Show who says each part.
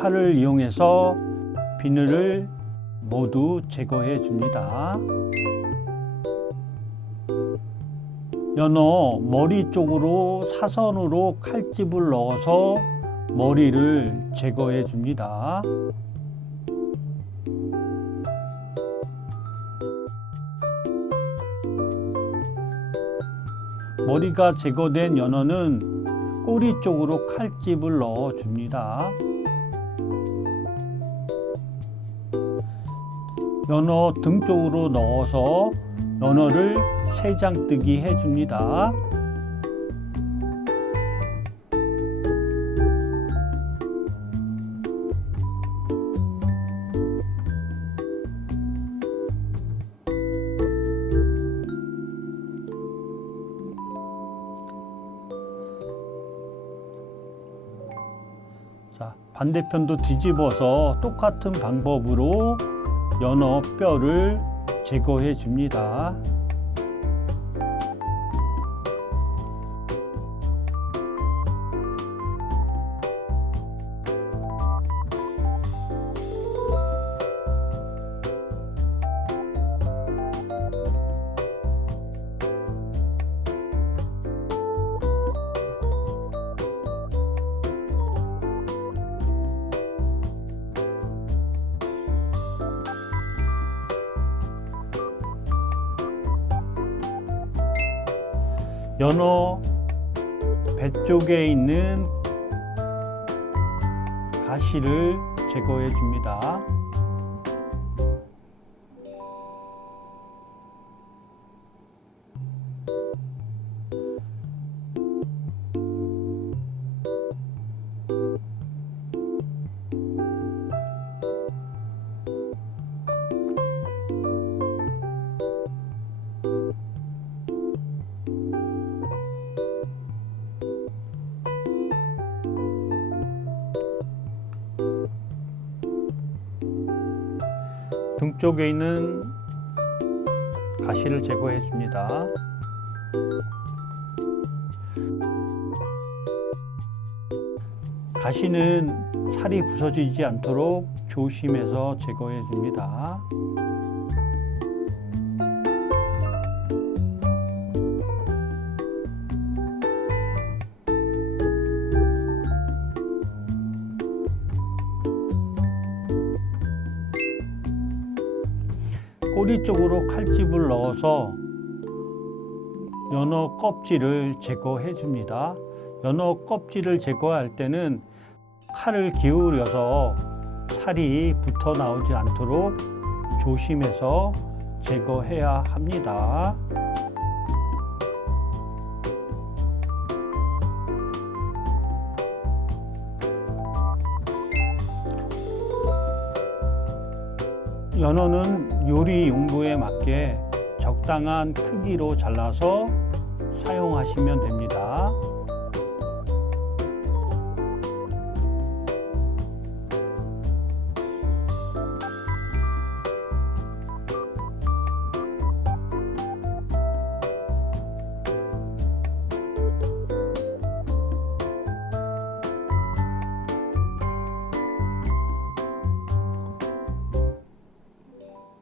Speaker 1: 칼을 이용해서 비늘을 모두 제거해 줍니다. 연어 머리 쪽으로 사선으로 칼집을 넣어서 머리를 제거해 줍니다. 머리가 제거된 연어는 꼬리 쪽으로 칼집을 넣어 줍니다. 연어 등 쪽으로 넣어서 연어를 세 장 뜨기 해 줍니다. 자, 반대편도 뒤집어서 똑같은 방법으로 연어 뼈를 제거해 줍니다. 연어 배 쪽에 있는 가시를 제거해 줍니다. 등 쪽에 있는 가시를 제거해 줍니다. 가시는 살이 부서지지 않도록 조심해서 제거해 줍니다. 꼬리 쪽으로 칼집을 넣어서 연어 껍질을 제거해 줍니다. 연어 껍질을 제거할 때는 칼을 기울여서 살이 붙어 나오지 않도록 조심해서 제거해야 합니다. 연어는 요리 용도에 맞게 적당한 크기로 잘라서 사용하시면 됩니다.